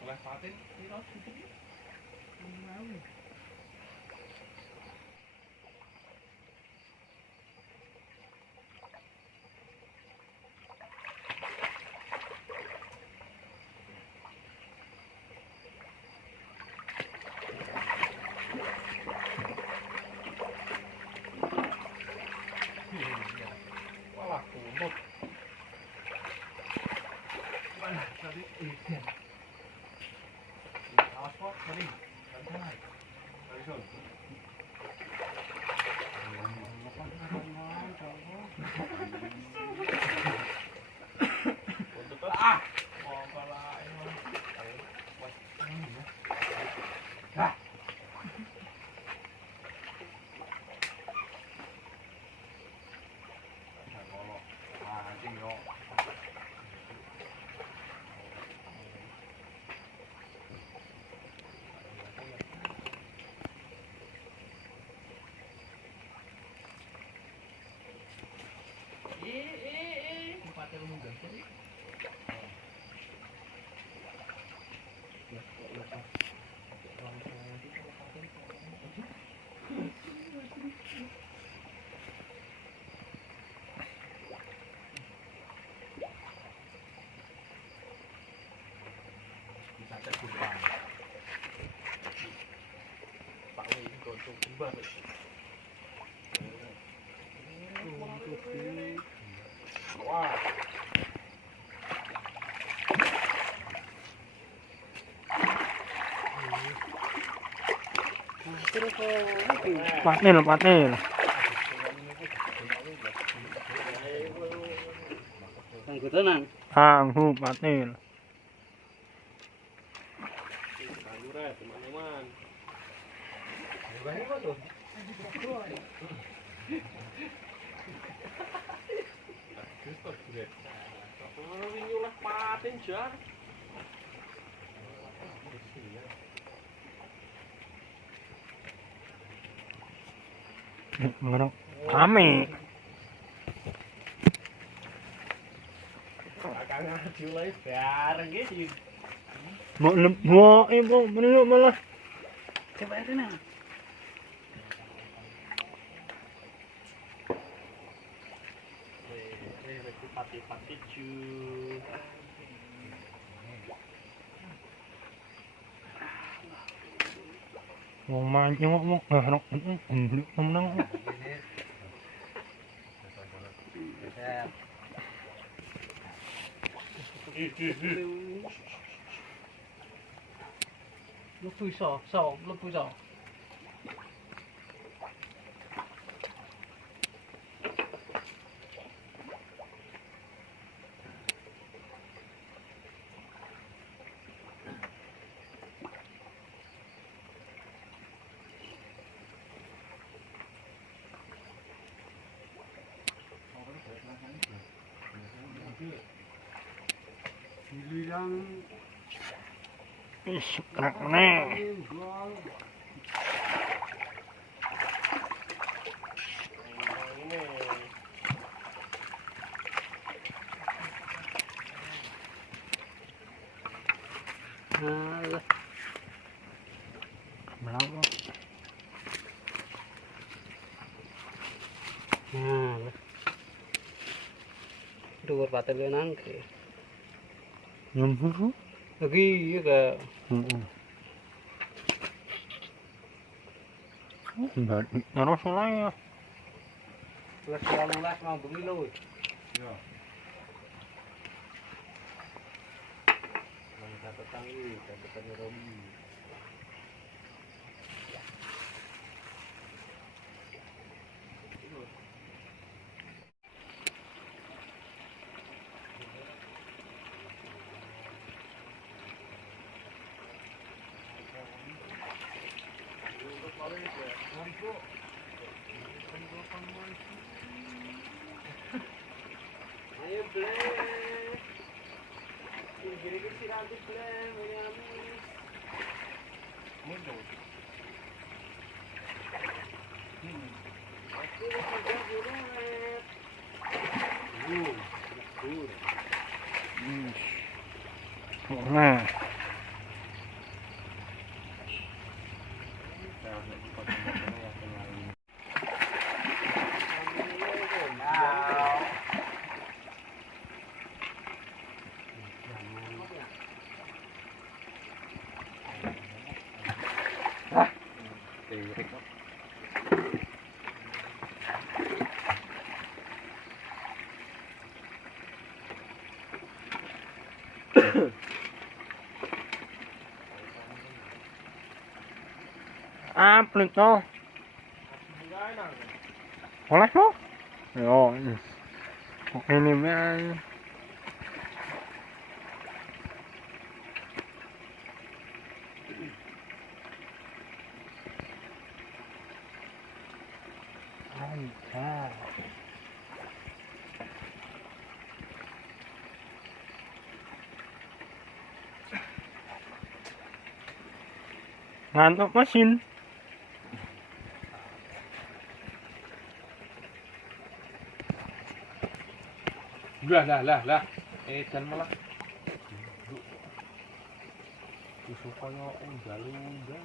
Oleh patin piro cukup? Walah kumpul. Mana tadi ikan. Awas kok tadi. Santai. Tadi son. Ah, mau kalah ini. Ah. Anjing yo. Patel munggah sih. Bisa terbuka. Pak Wei untuk kembar. Wah. Patnil. Anggutonan. Patnil. Sayuran teman-teman. Ini ulah paten jar. Ngerang rame. Kakaknya julai bareng gitu. Mau menurut malah. Coba itu nah. Pati cu. Wong manyo mau ngarok menang. Lebu iso. Giliran Krak nih. Alah. Melawak. Nah. Dhuwur patel nang. Nyemburu. Lagi iya ka. Mbak, naruh selaya. Wes 18 mau bengi lho. ya. Nang catatan iki, catatan Romi. Ayo ble. Gini-gini sih nanti ble, menyamis. Muncul. Aku udah kerja di rumah. Betul. Nah, áp lực to. Có lách không? Rồi. Em em với ngantuk mesin. Lah. Dan malah. Iso kaya unggal-unggal.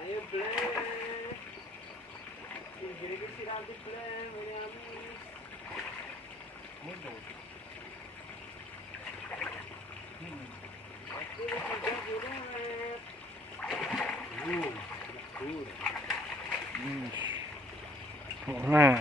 Ayo bleh. Gini-gini si Ranti bleh, menyamis. Mundur. Aku sudah bulat. Nah,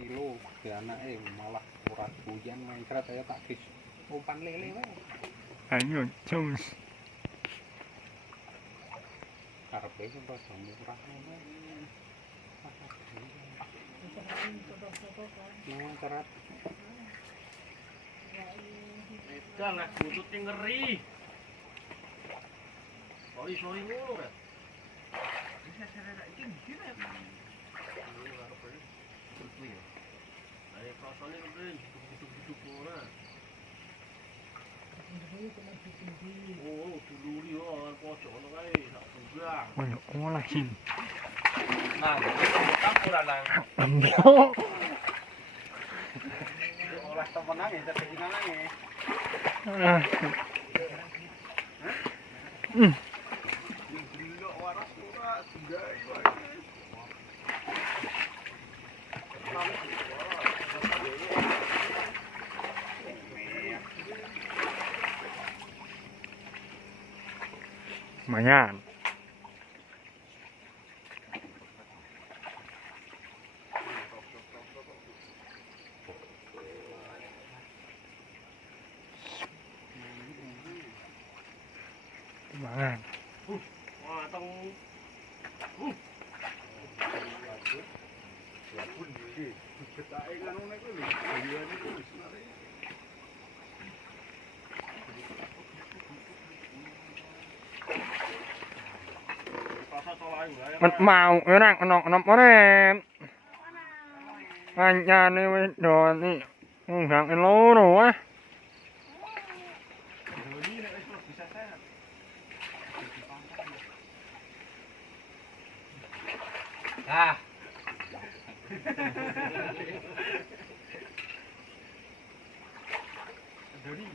Kilo ke anake malah ora hujan main kerat saya tak bis umpan lele wae. ayo cung. Karepe sing pas murah ngono. Nang kerat. Edan lah bututnya ngeri. Sorry ngono kan. Bisa saya iki gini ya. Ada prosesnya kan, duduk ora. Oh, dulu yo pojok ngono kae, sak bugang. Ayo olah sih. Nah, campur nang. Ambil. Olah temenan ya, temenan ya. Ah. Gila waras ora, tinggal wae. Lumayan. Lumayan. Wah, tong ya pun iki. Ketake kan ngono iku lho. Iya niku wis mari. Mất màu cái này nó này anh nhà này với đồ này không thằng cái lố đồ á. Ah. Dari.